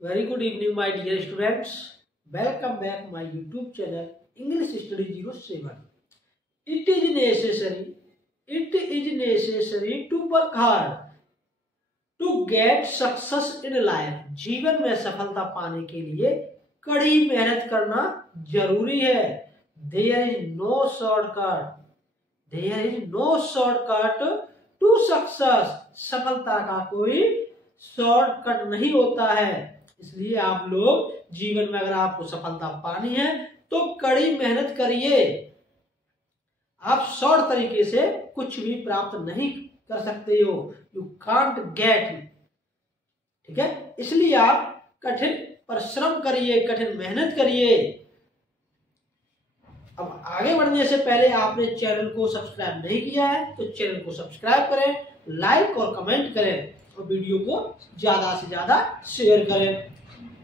Very good evening, my dear students. Welcome back my YouTube channel English Study 07. It is necessary to work hard to get success in life. जीवन में सफलता पाने के लिए कड़ी मेहनत करना जरूरी है. There is no shortcut. There is no shortcut to success. सफलता का कोई शॉर्टकट नहीं होता है. इसलिए आप लोग जीवन में अगर आपको सफलता पानी है तो कड़ी मेहनत करिए. आप शॉर्ट तरीके से कुछ भी प्राप्त नहीं कर सकते हो. You can't get. ठीक है, इसलिए आप कठिन परिश्रम करिए, कठिन मेहनत करिए. अब आगे बढ़ने से पहले आपने चैनल को सब्सक्राइब नहीं किया है तो चैनल को सब्सक्राइब करें, लाइक और कमेंट करें और वीडियो को ज्यादा से ज्यादा शेयर करें.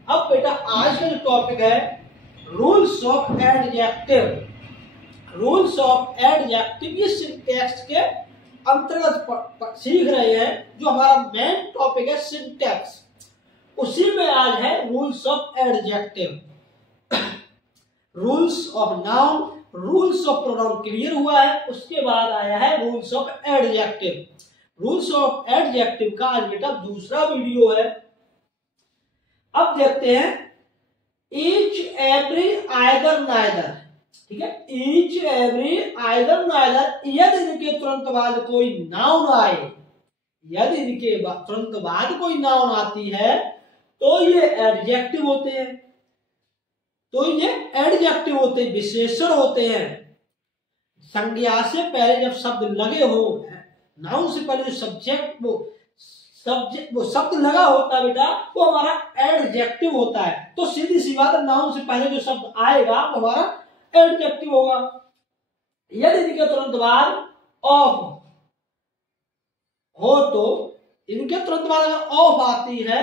अब बेटा आज का जो टॉपिक है rules of adjective. Rules of adjective ये सिंटैक्स के अंतर्गत सीख रहे हैं. जो हमारा मेन टॉपिक है सिंटैक्स, उसी में आज है rules of adjective. Rules of noun, rules of pronoun clear हुआ है, उसके बाद आया है rules of adjective. Rules of adjective का आज बेटा दूसरा वीडियो है. अब देखते हैं ईच एवरी आइदर नाइदर. ठीक है, ईच एवरी आइदर नाइदर. यदि इनके तुरंत बाद कोई नाउन आए, यदि इनके तुरंत बाद कोई नाउन आती है तो ये एडजेक्टिव होते हैं. तो ये एडजेक्टिव होते हैं, विशेषण होते हैं. संज्ञा से पहले जब शब्द लगे हो, नाउन से पहले जो सब्जेक्ट वो शब्द लगा होता है बेटा, वो हमारा एडजेक्टिव होता है. तो सीधी सी बात है, नाउन से पहले जो शब्द आएगा वो हमारा एडजेक्टिव होगा. यदि इनके तुरंत बाद ऑफ हो तो इनके तुरंत बाद अगर ऑफ आती है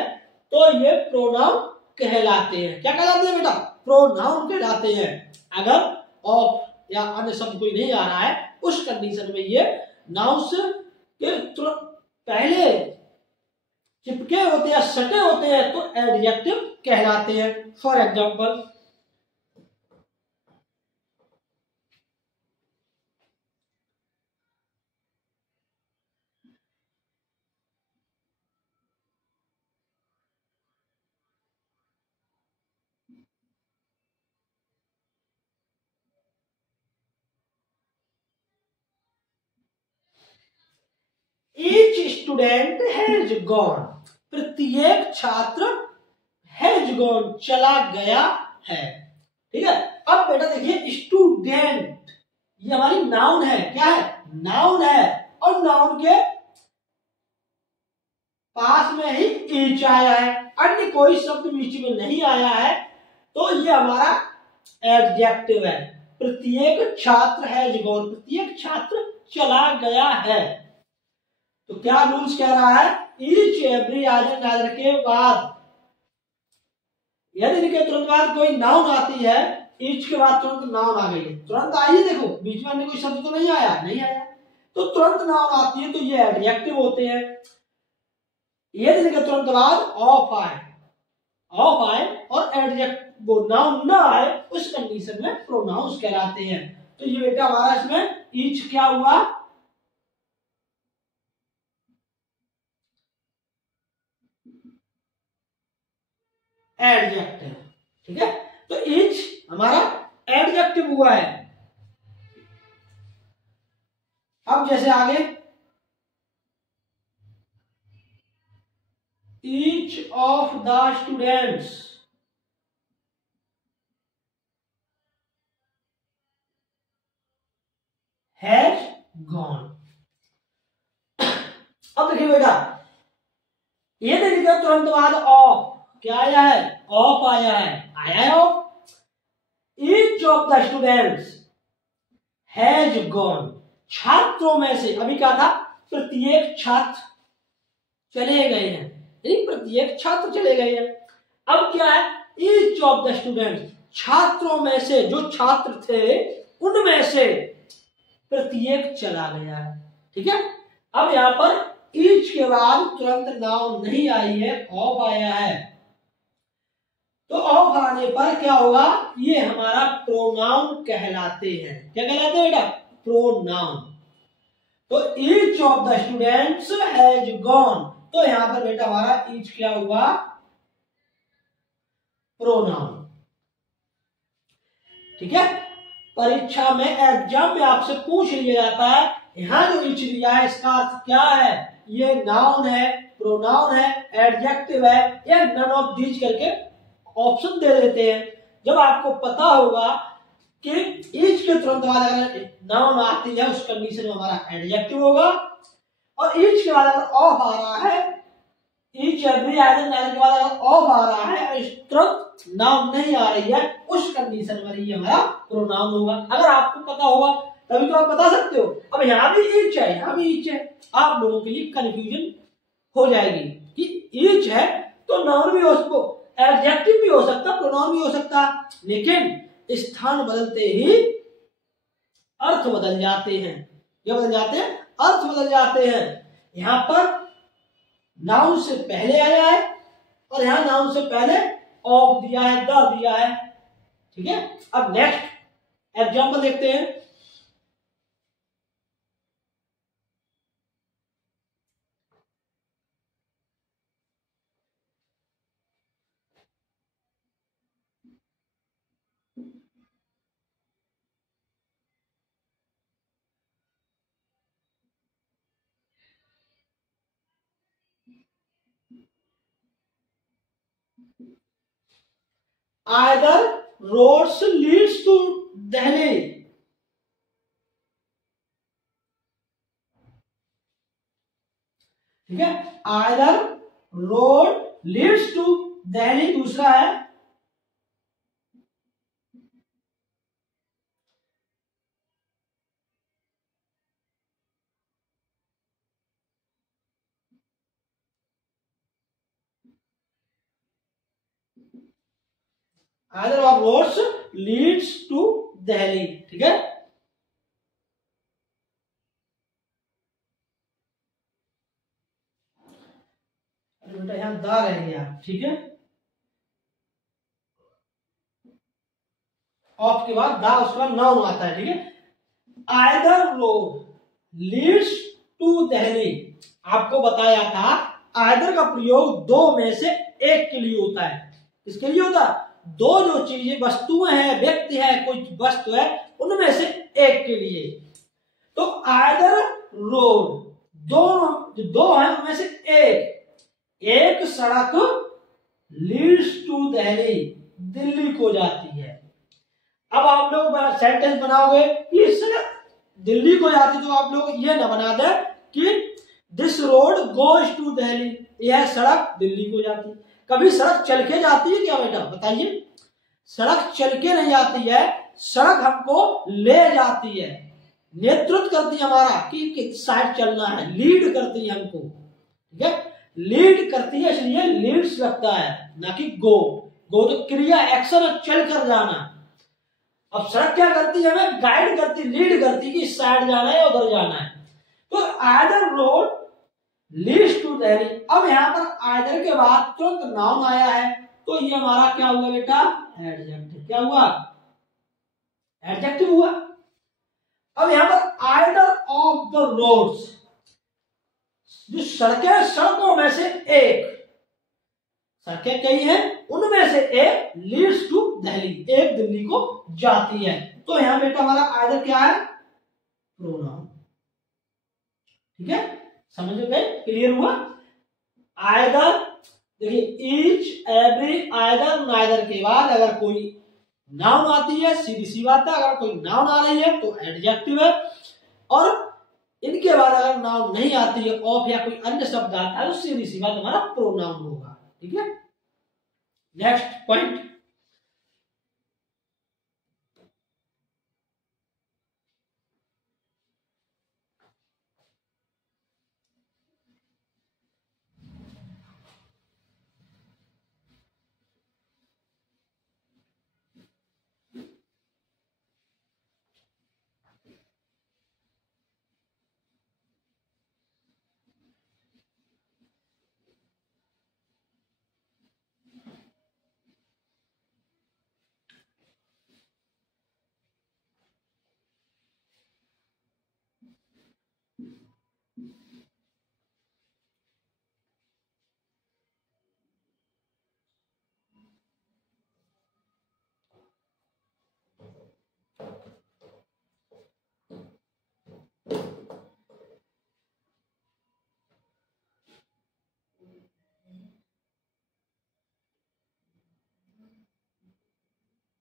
तो ये प्रोनाउन कहलाते हैं. क्या कहलाते हैं बेटा? प्रोनाउन कहलाते हैं. अगर ऑफ या अन्य शब्द कोई नहीं आ रहा है उस कंडीशन में ये नाउन के तुरंत पहले चिपके होते हैं, सटे होते हैं तो एडजेक्टिव कहलाते हैं. For example each student has gone. प्रत्येक छात्र हैज गॉन चला गया है. ठीक है, अब बेटा देखिए स्टूडेंट ये हमारी नाउन है. क्या है? नाउन है. और नाउन के पास में ही ईच आया है, अन्य कोई शब्द बीच में नहीं आया है, तो ये हमारा एडजेक्टिव है. प्रत्येक छात्र हैज गॉन, प्रत्येक छात्र चला गया है. तो क्या रूल्स कह रहा है? ईच एवरी आइदर नाइदर के बाद यदि इनके तुरंत बाद कोई नाउन आती है, ईच के बाद तुरंत नाउन आ गई है, तुरंत आई है, देखो बीच में अन्य कोई शब्द तो नहीं आया, नहीं आया, तो तुरंत नाउन आती है तो ये एडजेक्टिव होते हैं. यदि इनके तुरंत बाद ऑफ आए, ऑफ आए और एडजेक्ट वो नाउन ना आए, उस कंडीशन में प्रोनाउंस कहलाते हैं. तो ये बेटा हमारा इसमें ईच क्या हुआ? एडजेक्टिव. ठीक है, तो ईच हमारा एडजेक्टिव हुआ है. अब जैसे आगे each of the students has gone. अब देखिए बेटा, ये देखिए तुरंत बाद ऑफ क्या आया है? ऑफ आया है. आया है of. Each of the students has gone. छात्रों में से, अभी क्या था? प्रत्येक छात्र चले गए हैं, यानी प्रत्येक छात्र चले गए हैं. अब क्या है? ईच ऑफ द स्टूडेंट्स, छात्रों में से, जो छात्र थे उनमें से प्रत्येक चला गया है. ठीक है, अब यहां पर ईच के बाद तुरंत नाउन नहीं आई है, ऑफ आया है. तो ऑफ आने पर क्या होगा, ये हमारा प्रोनाउन कहलाते हैं। क्या कहलाते हैं बेटा, प्रोनाउन। तो each of the students has gone, तो यहां पर बेटा हमारा ईच क्या हुआ, प्रोनाउन। ठीक है, परीक्षा में एग्जाम में आपसे पूछ लिया जाता है, यहां जो ईच लिया है इसका अर्थ क्या है, ये नाउन है, प्रोनाउन है, एडजेक्टिव है, या नन ऑफ दीज करके ऑप्शन दे देते हैं। जब आपको पता होगा कि ईच के तुरंत बाद अगर नाउन आती है उस कंडीशन में हमारा एडजेक्टिव होगा, और ईच के बाद अगर ऑफ आ रहा है, ईच एवरी आइटम के बाद अगर ऑफ आ रहा है, तुरंत नाउन नहीं आ रही है, उस कंडीशन में ये हमारा प्रोनाउन होगा। अगर आपको पता होगा तभी तो आप बता सकते हो। अब यहाँ भी ईच है, यहाँ भी ईच है, आप लोगों के लिए कंफ्यूजन हो जाएगी कि ईच है तो नाउन भी हो सकता, एडजेक्टिव भी हो सकता, प्रोनाउन भी हो सकता, लेकिन स्थान बदलते ही अर्थ बदल जाते हैं। क्या बदल जाते हैं, अर्थ बदल जाते हैं। यहां पर नाउन से पहले आया है और यहां नाउन से पहले ऑफ दिया है, द दिया है। ठीक है, अब नेक्स्ट एग्जांपल देखते हैं। Either roads leads to Delhi। ठीक है, either road leads to Delhi, दूसरा है either of roads leads to Delhi। ठीक है, बेटा यहां दा रह गया। ठीक है, ऑफ के बाद दा, उसके बाद नाउन आता है। ठीक है, either road leads to Delhi, आपको बताया था either का प्रयोग दो में से एक के लिए होता है। किसके लिए होता है, दो जो चीजें वस्तुएं हैं, व्यक्ति है, कोई वस्तु है, उनमें से एक के लिए। तो either road, दोनों जो दो है उनमें से एक सड़क लीड्स टू दिल्ली, दिल्ली को जाती है। अब आप लोग सेंटेंस बनाओगे कि सड़क दिल्ली को जाती, तो आप लोग ये ना बना दे कि this road goes to Delhi, यह सड़क दिल्ली को जाती। कभी सड़क चल के जाती है क्या बेटा, बताइए, सड़क चल के नहीं जाती है, सड़क हमको ले जाती है, नेतृत्व करती है हमारा कि किस साइड चलना है, लीड करती है हमको। ठीक है, लीड करती है, इसलिए लीड्स लगता है, ना कि गो। गो तो क्रिया, एक्शन, चल कर जाना। अब सड़क क्या करती है, हमें गाइड करती, लीड करती कि इस साइड जाना है या उधर जाना है। तो either road leads to Delhi. अब यहां पर आइदर के बाद तुरंत नाउन आया है, तो ये हमारा क्या हुआ बेटा, एडजेक्टिव। क्या हुआ, एडजेक्टिव हुआ। अब यहां पर आइदर ऑफ द रोड्स, जो सड़कें, सड़कों में से एक, सड़कें कई हैं, उनमें से एक लीड्स टू दिल्ली, एक दिल्ली को जाती है। तो यहां बेटा हमारा आइदर क्या है, प्रोनाउन। ठीक है, समझ गए, क्लियर हुआ। आइदर, देखिए ईच, एवरी, आइदर, नाइदर के बाद अगर कोई नाउन आती है, सीधी सी बात है, अगर कोई नाउन आ रही है तो एडजेक्टिव है, और इनके बाद अगर नाउन नहीं आती है, ऑफ या कोई अन्य शब्द आता है, तो सीधी सी बात हमारा प्रोनाउन होगा। ठीक है, नेक्स्ट पॉइंट।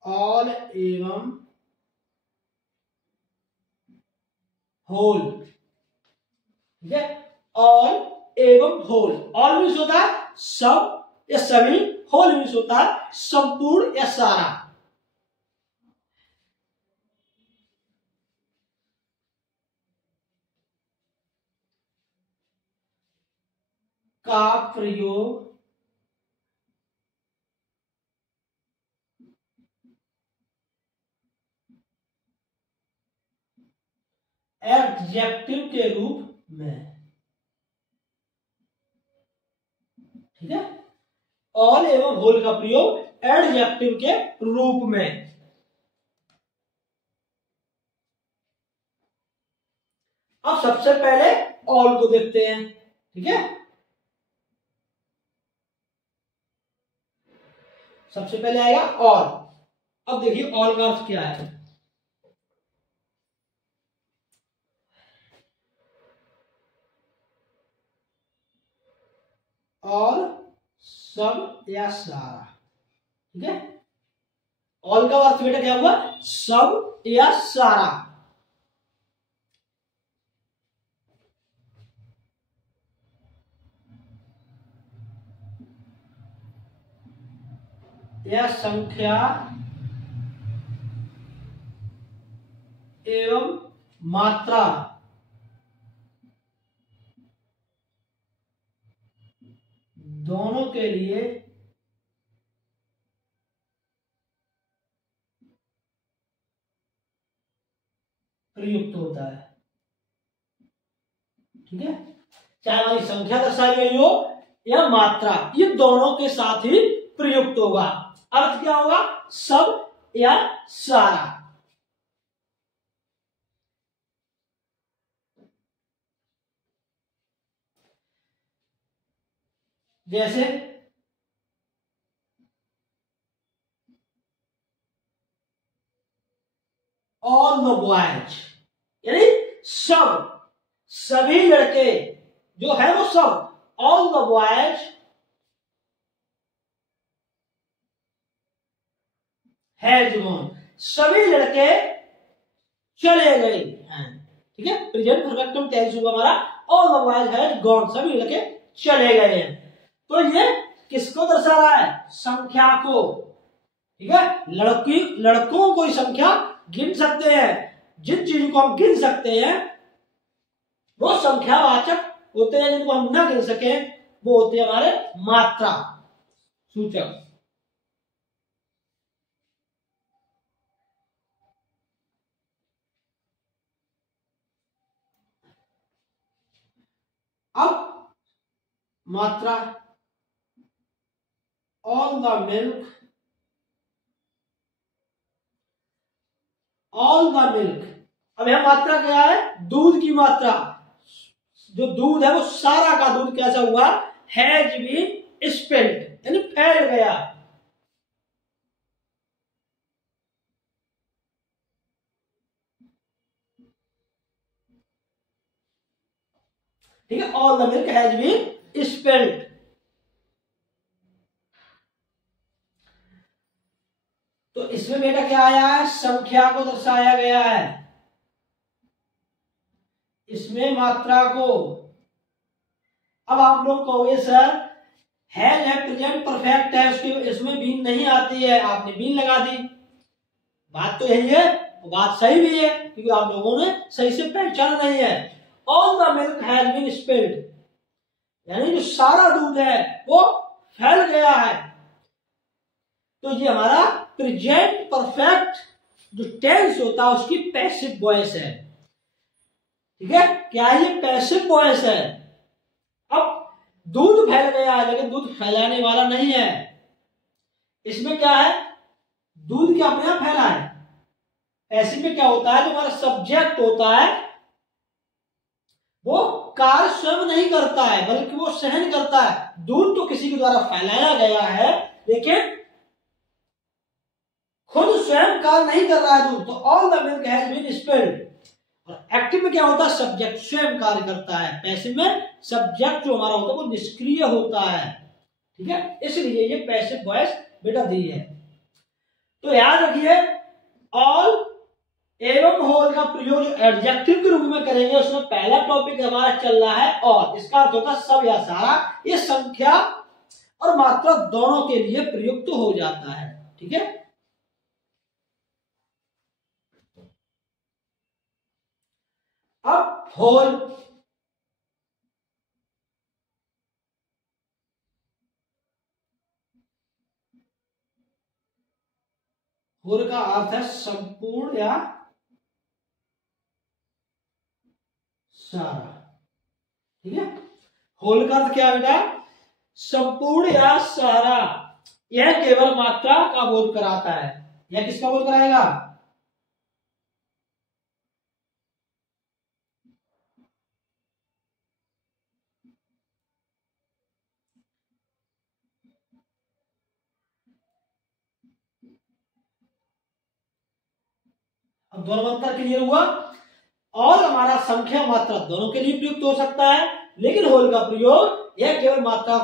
ऑल एवं होल, ठीक है, ऑल एवं होल। ऑल मीन्स होता है सब या सभी, होल मीन्स होता है संपूर्ण या सारा। का प्रयोग एडजेक्टिव के रूप में, ठीक है, ऑल एवं होल का प्रयोग एडजेक्टिव के रूप में। अब सबसे पहले ऑल को देखते हैं, ठीक है। सबसे पहले आएगा ऑल। अब देखिए ऑल का अर्थ क्या है। ऑल सब या सारा, ठीक है। ऑल का अर्थ बेटा क्या हुआ, सब या सारा। यह संख्या एवं मात्रा दोनों के लिए प्रयुक्त होता है, ठीक है। चाहे हमारी संख्या दर्शाई गई हो या मात्रा, ये दोनों के साथ ही प्रयुक्त होगा। अर्थ क्या होगा, सब या सारा। जैसे ऑल द बॉयज, यानी सब, सभी लड़के जो है वो सब, all the boys has gone, सभी लड़के चले गए हैं, ठीक है। प्रेजेंट परफेक्ट टेंस होगा हमारा, all the boys has gone, सभी लड़के चले गए हैं। तो ये किसको दर्शा रहा है, संख्या को, ठीक है। लड़कों को संख्या गिन सकते हैं, जिन चीजों को हम गिन सकते हैं वो संख्यावाचक होते हैं, जिनको हम ना गिन सके वो होते हैं हमारे मात्रा सूचक। अब मात्रा, all the milk, all the milk. अब यह मात्रा क्या है, दूध की मात्रा। जो दूध है वो सारा का दूध कैसा हुआ, हैज बीन स्पेल्ड, यानी फैल गया, ठीक है। All the milk has been spelled. तो इसमें बेटा क्या आया है, संख्या को दर्शाया गया है, इसमें मात्रा को। अब आप लोग कहोगे सर हैज है प्रेजेंट परफेक्ट है, उसके इसमें बीन नहीं आती है, आपने बीन लगा दी। बात तो यही है, बात सही भी है, क्योंकि आप लोगों ने सही से पहचाना नहीं है। All the milk has been spilled, यानी जो सारा दूध है वो फैल गया है। तो ये हमारा प्रेजेंट परफेक्ट जो टेंस होता है उसकी पैसिव वॉइस है, ठीक है। क्या ये पैसिव वॉइस है। अब दूध फैल गया है, लेकिन दूध फैलाने वाला नहीं है। इसमें क्या है, दूध क्या अपने आप फैला है। ऐसे में क्या होता है, जो हमारा सब्जेक्ट होता है वो कार्य स्वयं नहीं करता है, बल्कि वो सहन करता है। दूध तो किसी के द्वारा फैलाया गया है, लेकिन खुद स्वयं कार्य नहीं कर रहा है दूध। तो all the milk has been spilled. और एक्टिव में क्या होता है, सब्जेक्ट स्वयं कार्य करता है। पैसिव में सब्जेक्ट जो हमारा होता है वो निष्क्रिय होता है, ठीक है। इसलिए ये पैसिव वॉइस बेटा दी है। तो याद रखिए ऑल एवं होल का प्रयोग जो एडजेक्टिव के रूप में करेंगे उसमें पहला टॉपिक हमारा चल रहा है और, इसका अर्थ होता है सब या सारा। ये संख्या और मात्रा दोनों के लिए प्रयुक्त हो जाता है। ठीक है, अब होल होल का अर्थ है संपूर्ण या सारा। ठीक है, होल का अर्थ क्या है बेटा? संपूर्ण या सारा। यह केवल मात्रा का बोध कराता है। यह किसका बोध कराएगा? अब दोनों अंतर क्लियर हुआ। और हमारा संख्या मात्रा दोनों के लिए प्रयुक्त हो सकता है, लेकिन होल का प्रयोग यह केवल मात्रा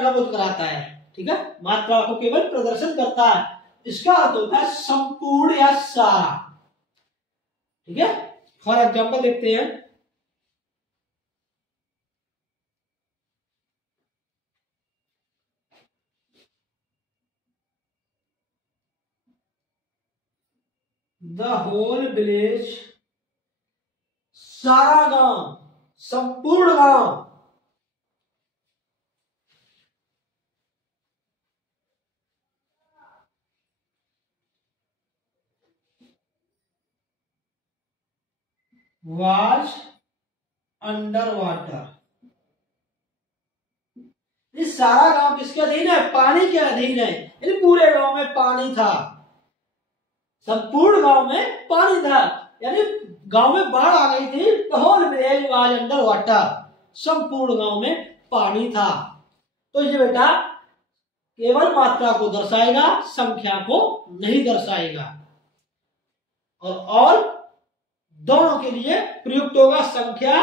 का बोध कराता है। ठीक है, मात्रा को केवल प्रदर्शन करता है। इसका अर्थ होता है संपूर्ण या सारा। ठीक है, फॉर एग्जाम्पल देखते हैं। द होल विलेज, सारा गांव, संपूर्ण गांव। Was under water. ये सारा गांव किसके अधीन है? पानी के अधीन है। यानी पूरे गांव में पानी था, संपूर्ण गांव में पानी था, यानी गांव में बाढ़ आ गई थी। The whole village was under water, संपूर्ण गांव में पानी था। तो ये बेटा केवल मात्रा को दर्शाएगा, संख्या को नहीं दर्शाएगा। और दोनों के लिए प्रयुक्त होगा, संख्या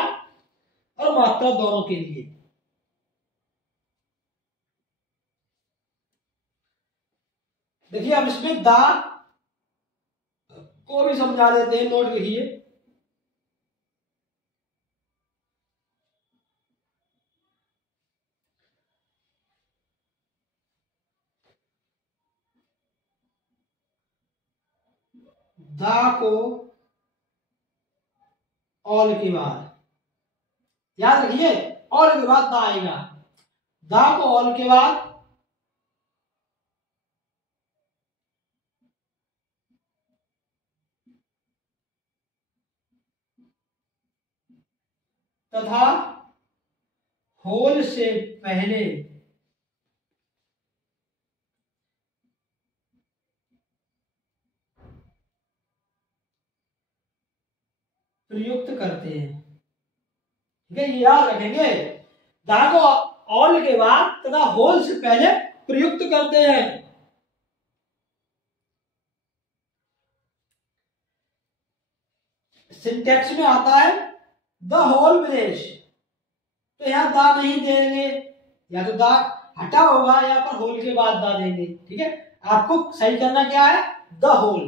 और मात्रा दोनों के लिए। देखिए अब इसमें दा को भी समझा देते हैं, नोट लिखिए। दा को ऑल के बाद याद रखिए, ऑल के बाद दा आएगा। दा को ऑल के बाद तथा होल से पहले प्रयुक्त करते हैं। ठीक है, याद रखेंगे। दा को ऑल के बाद तथा होल से पहले प्रयुक्त करते हैं। सिंटेक्स में आता है द होल विलेज, तो यहां दा नहीं देंगे, या तो दा हटा होगा, यहाँ पर होल के बाद दा देंगे। ठीक है, आपको सही करना क्या है? The whole.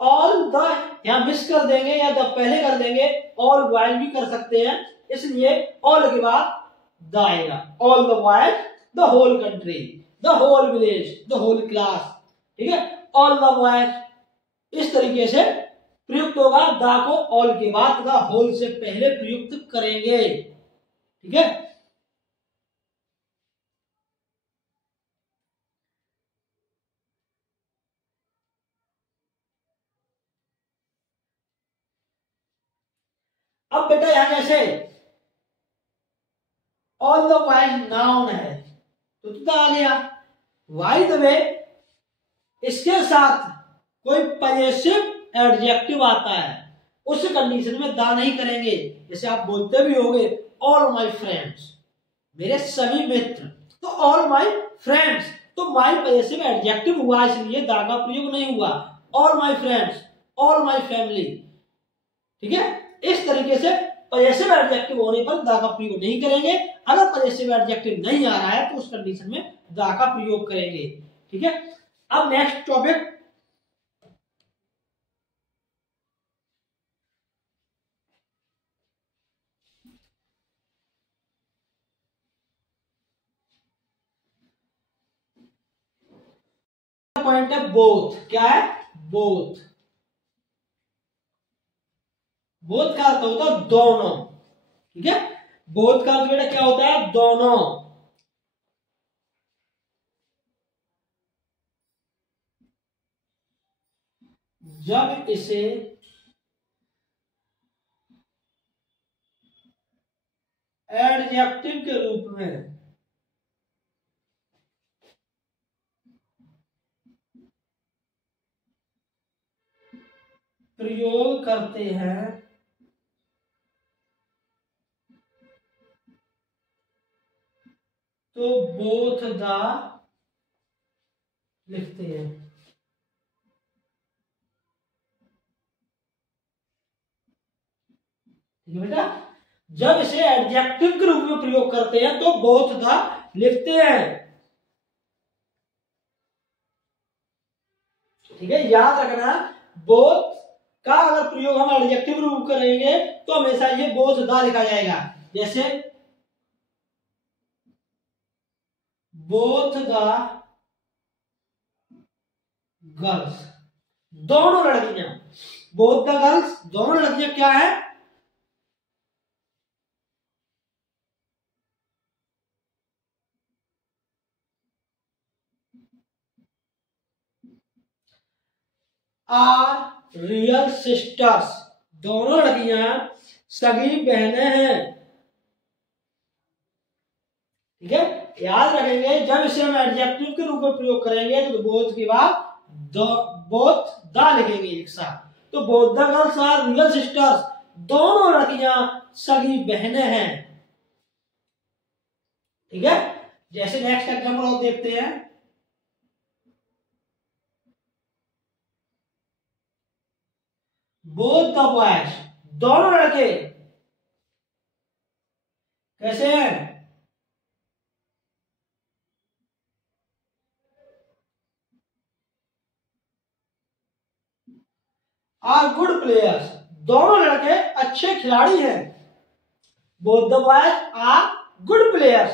ऑल द यहां मिस कर देंगे या द पहले कर देंगे, ऑल वाइल भी कर सकते हैं, इसलिए ऑल के बाद द आएगा। All the while, the whole country, the whole village, the whole class. ठीक है, ऑल द वाइल इस तरीके से प्रयुक्त होगा। दा को ऑल के बाद तथा होल से पहले प्रयुक्त करेंगे। ठीक है, अब बेटा यहां जैसे ऑल द वाइल नाउन है तो आ गया। वाई द वे इसके साथ कोई पजेसिव एडजेक्टिव आता है, उस कंडीशन में दा नहीं करेंगे। जैसे आप बोलते भी होगे ऑल माई फ्रेंड्स, मेरे सभी मित्र, तो ऑल माई फ्रेंड्स, तो माई पजेसिव एडजेक्टिव हुआ, इसलिए दा का प्रयोग नहीं हुआ। All my friends, all my family. ठीक है, इस तरीके से पजेसिव एडजेक्टिव होने पर दा का प्रयोग नहीं करेंगे। अगर पजेसिव एडजेक्टिव नहीं आ रहा है तो उस कंडीशन में दा का प्रयोग करेंगे। ठीक है। अब नेक्स्ट टॉपिक, पॉइंट है बोथ। क्या है? बोथ। बोथ का अर्थ होता है दोनों, ठीक है। बोथ का अर्थ बेटा क्या होता है? दोनों। जब इसे एडजेक्टिव के रूप में प्रयोग करते हैं तो बोथ द लिखते हैं। ठीक है बेटा, जब इसे एडजेक्टिव के रूप में प्रयोग करते हैं तो बोथ द लिखते हैं। ठीक है, याद रखना, बोथ का अगर प्रयोग हम एडजेक्टिव रूप करेंगे तो हमेशा ये बोथ द लिखा जाएगा। जैसे बोथ द गर्ल्स, दोनों लड़कियां। बोथ द गर्ल्स, दोनों लड़कियां क्या है? आर रियल सिस्टर्स, दोनों लड़कियां सगी बहनें हैं। ठीक है, याद रखेंगे, जब इसे हम एडजेक्टिव के रूप में प्रयोग करेंगे तो बोथ के बाद बोथ द लिखेंगे एक साथ। तो both the girls are real sisters, दोनों लड़कियां सगी बहनें हैं। ठीक है, जैसे नेक्स्ट एग्जांपल और देखते हैं। बोथ द बॉयज, दोनों लड़के कैसे हैं? आर गुड प्लेयर्स, दोनों लड़के अच्छे खिलाड़ी हैं। Both the boys are good players,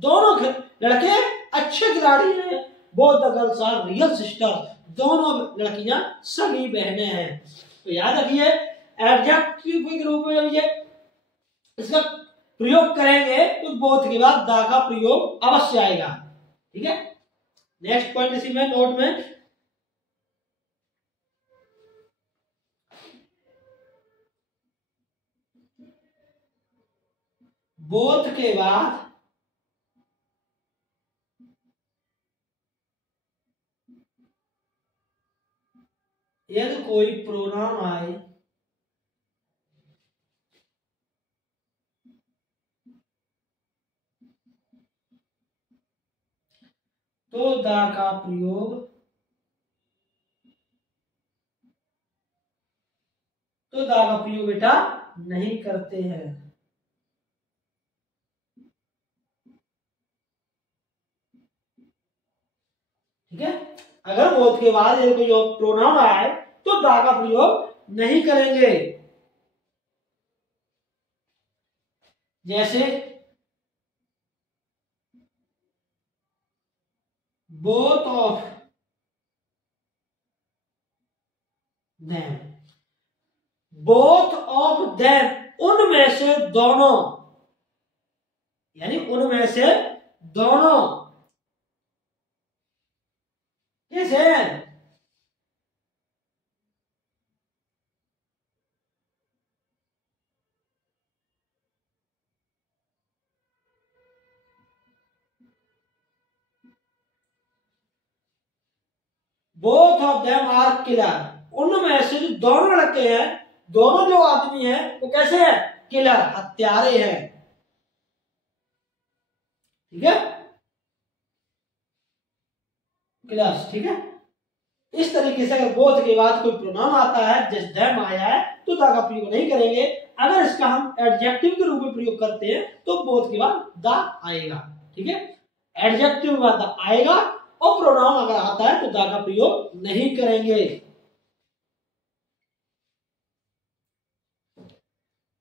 दोनों लड़के अच्छे खिलाड़ी हैं। Both the girls are real sisters, दोनों लड़कियां सगी बहनें हैं। तो याद रखिए, एडजेक्टिव के रूप में ये इसका प्रयोग करेंगे तो बोथ के बाद द का प्रयोग अवश्य आएगा। ठीक है, नेक्स्ट पॉइंट इसी में नोट में, बोथ के बाद यदि कोई प्रोनाउन आए तो द का प्रयोग बेटा नहीं करते हैं। ठीक है, अगर बोथ के बाद यदि कोई प्रोनाउन आए तो द का प्रयोग नहीं करेंगे। जैसे both of them, both of them, उनमें से दोनों, यानी उनमें से दोनों कैसे हैं? Both of them are killer, उनमें से जो दोनों लड़के हैं, दोनों जो आदमी हैं वो कैसे हैं? किलर, हत्यारे हैं। ठीक है, किलर्स। ठीक है, इस तरीके से अगर बोथ के बाद कोई प्रोनाउन आता है जैसे देम आया है तो द का प्रयोग नहीं करेंगे। अगर इसका हम एडजेक्टिव के रूप में प्रयोग करते हैं तो बोथ के बाद द आएगा। ठीक है, एडजेक्टिव के बाद द आएगा और प्रोनाउन अगर आता है तो द का प्रयोग नहीं करेंगे।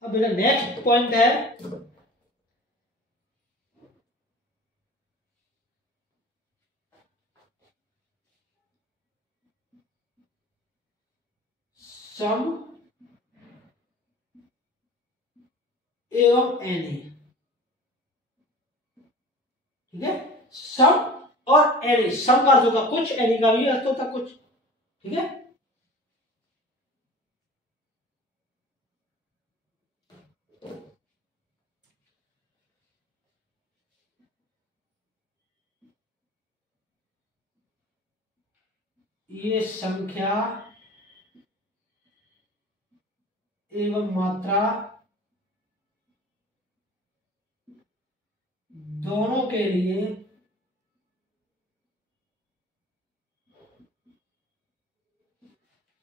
अब मेरा नेक्स्ट पॉइंट है सम एवं एनी। ठीक है, सम और एनी, सम का अर्थ होता कुछ, एनी का भी अर्थ होता कुछ। ठीक है, ये संख्या एवं मात्रा दोनों के लिए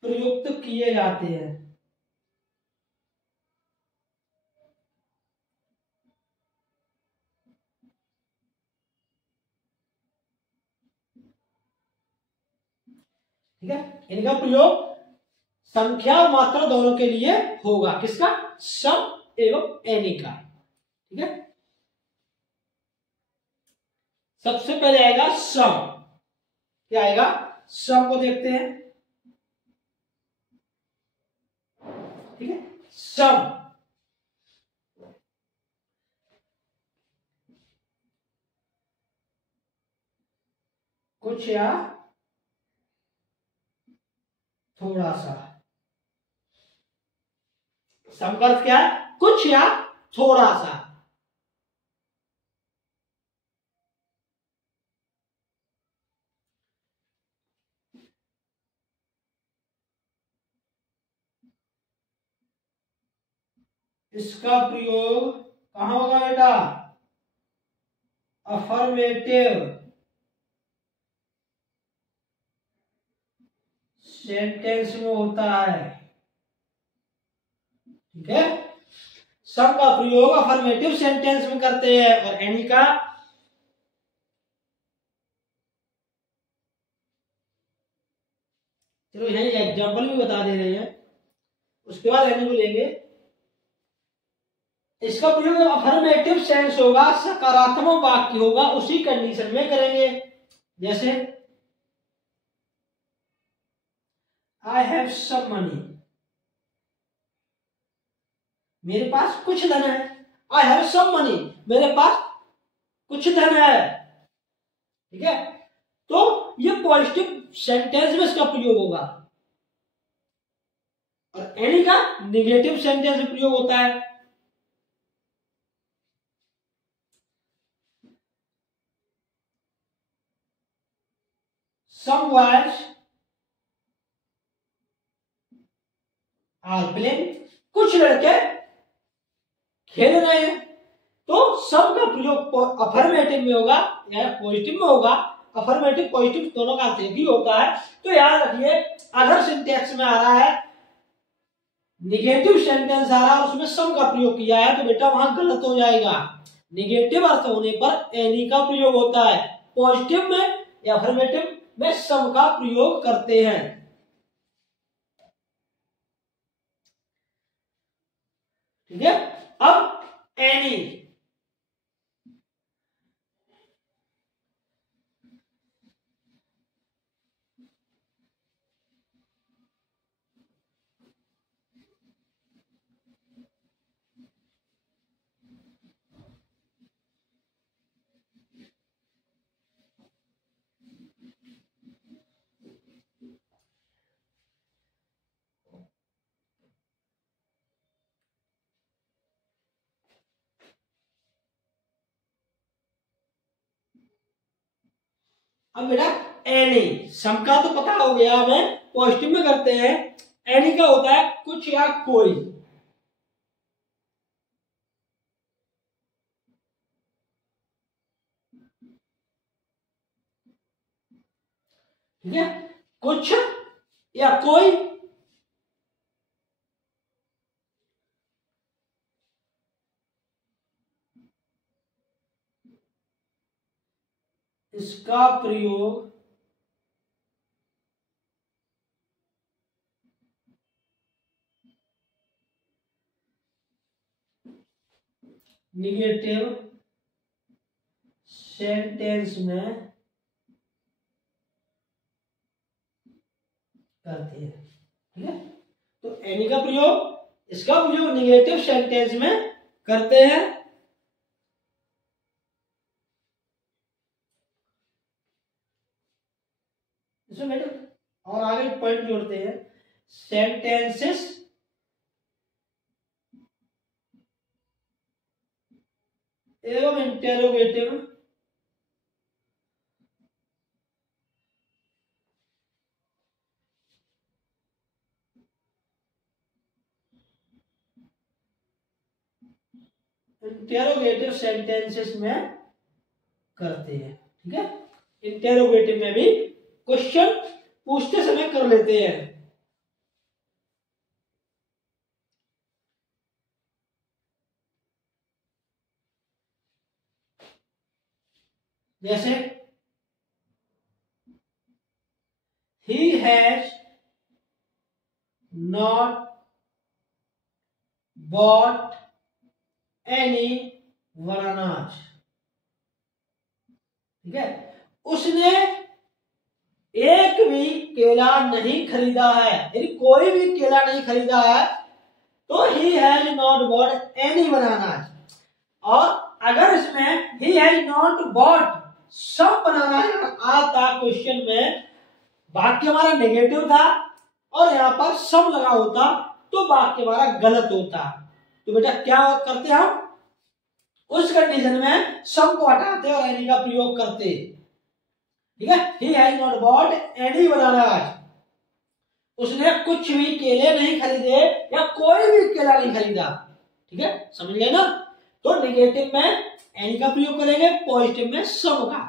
प्रयुक्त किए जाते हैं। ठीक है, इनका प्रयोग संख्या और मात्रा दोनों के लिए होगा। किसका? सम एवं एनी का। ठीक है, सबसे पहले आएगा सम। क्या आएगा? सम को देखते हैं। ठीक है, सम कुछ या थोड़ा सा। सम का अर्थ क्या है? कुछ या थोड़ा सा। इसका प्रयोग कहां होगा बेटा? अफर्मेटिव सेंटेंस में होता है। ठीक है, सम का प्रयोग अफर्मेटिव सेंटेंस में करते हैं और एनी का चलो यहां एग्जांपल भी बता दे रहे हैं, उसके बाद एनी को लेंगे। इसका प्रयोग अफर्मेटिव सेंस होगा, सकारात्मक वाक्य होगा, उसी कंडीशन में करेंगे। जैसे आई हैव सम मनी, मेरे पास कुछ धन है। आई हैव सम मनी, मेरे पास कुछ धन है। ठीक है, तो ये पॉजिटिव सेंटेंस में इसका प्रयोग होगा और एनी का निगेटिव सेंटेंस में प्रयोग होता है। Some boys are playing, कुछ लड़के खेल रहे हैं। तो सब का प्रयोग अफर्मेटिव में होगा या पॉजिटिव में होगा। अफर्मेटिव पॉजिटिव दोनों का अर्थ एक ही होता है। तो याद रखिए, अगर सिंटेक्स में आ रहा है निगेटिव सेंटेंस आ रहा है उसमें सम का प्रयोग किया है तो बेटा वहां गलत हो जाएगा। निगेटिव अर्थ होने पर एनी का प्रयोग होता है, पॉजिटिव में या अफर्मेटिव में सम का प्रयोग करते हैं। ठीक है, अब एनी। अब बेटा एनी, सम का तो पता हो गया हमें, पॉजिटिव में करते हैं। एनी का होता है कुछ या कोई। ठीक है, कुछ या कोई। इसका प्रयोग निगेटिव सेंटेंस में करते हैं। ठीक है, तो एनी का प्रयोग, इसका प्रयोग निगेटिव सेंटेंस में करते हैं। इसमें बेटा और आगे पॉइंट जोड़ते हैं, सेंटेंसेस एवं इंटेरोगेटिव सेंटेंसेस में करते हैं। ठीक है, इंटेरोगेटिव में भी क्वेश्चन पूछते समय कर लेते हैं। जैसे he has not bought any bananas। ठीक है, उसने एक भी केला नहीं खरीदा है, यदि कोई भी केला नहीं खरीदा है तो he has not bought any bananas। और अगर इसमें he has not bought some bananas आता क्वेश्चन में, वाक्य हमारा नेगेटिव था और यहाँ पर सम लगा होता तो वाक्य हमारा गलत होता। तो बेटा क्या करते हम, उस कंडीशन में सम को हटाते और एनी का प्रयोग करते। ठीक है, he has not bought any bananas, उसने कुछ भी केले नहीं खरीदे या कोई भी केला नहीं खरीदा। ठीक है, समझ गए ना। तो नेगेटिव में एनी का प्रयोग करेंगे, पॉजिटिव में सम का।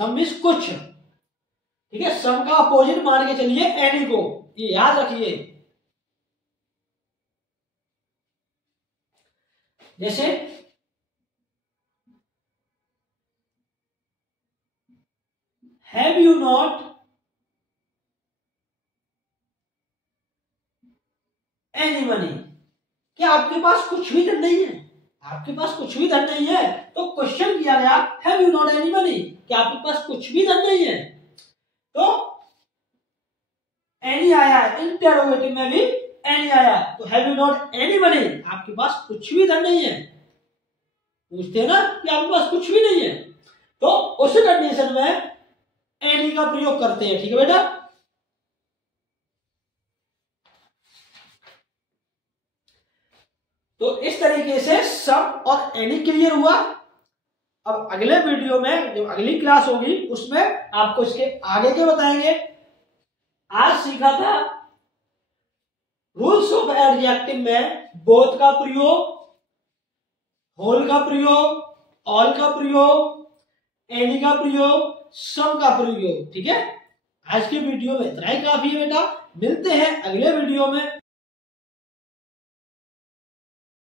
सम मींस कुछ। ठीक है, सम का अपोजिट मान के चलिए एनी को, ये याद रखिए। जैसे have you not any money, क्या आपके पास कुछ भी धन नहीं है? आपके पास कुछ भी धन नहीं है तो क्वेश्चन किया गया have you not any money, क्या आपके पास कुछ भी धन नहीं है? तो एनी आया, इंटेरोगेटिव में भी एनी आया, तो have you not any money, आपके पास कुछ भी धन नहीं है। पूछते हैं ना कि आपके पास कुछ भी नहीं है, तो उस कंडीशन में एनी का प्रयोग करते हैं। ठीक है बेटा, तो इस तरीके से सम और एनी क्लियर हुआ। अब अगले वीडियो में जो अगली क्लास होगी उसमें आपको इसके आगे के बताएंगे। आज सीखा था रूल्स ऑफ एडजेक्टिव में बोथ का प्रयोग, होल का प्रयोग, ऑल का प्रयोग, एनी का प्रयोग, सम का प्रयोग। ठीक है, आज के वीडियो में इतना ही काफी है बेटा। मिलते हैं अगले वीडियो में।